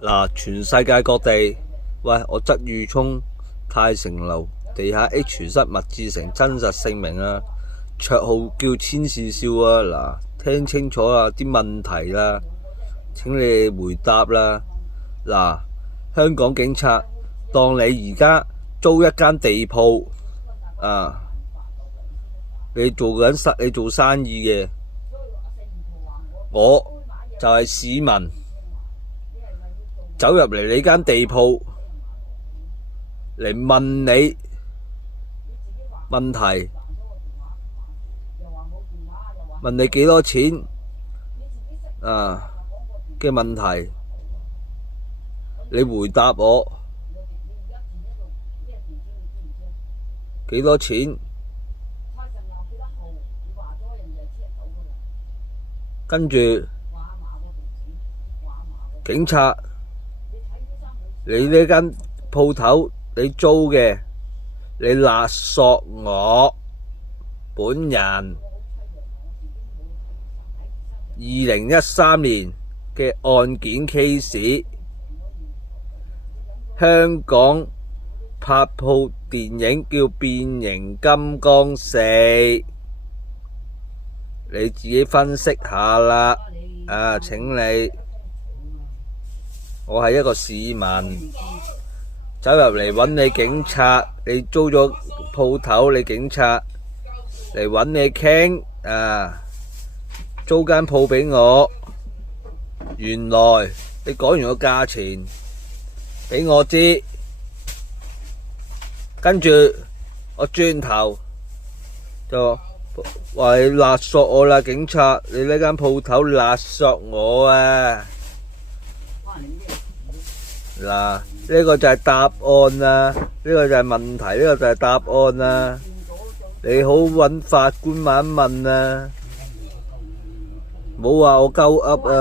嗱，全世界各地，喂，我鰂魚涌泰城樓地下 H 室麥志成真實姓名啊，綽號叫千事少啊。嗱，聽清楚啊啲問題啦，請你哋回答啦。嗱，香港警察當你而家租一間地鋪啊，你做生意嘅，我就係市民。走入嚟你間地鋪嚟問你問題，問你幾多錢嘅問題，你回答我幾多錢，跟住警察。你呢間鋪頭你租嘅，你勒索我本人2013年嘅案件 case， 香港拍套電影叫《變形金剛4》，你自己分析下啦。請你。我係一個市民，走入嚟揾你警察，你租咗鋪頭，你警察嚟揾你傾，租間鋪俾我。原來你講完個價錢俾我知，跟住我轉頭就話你勒索我啦，警察，你呢間鋪頭勒索我啊！嗱，呢個就係答案啦，呢個就係問題，呢個就係答案啦。你好揾法官問一問啊，唔好話我鳩噏啊。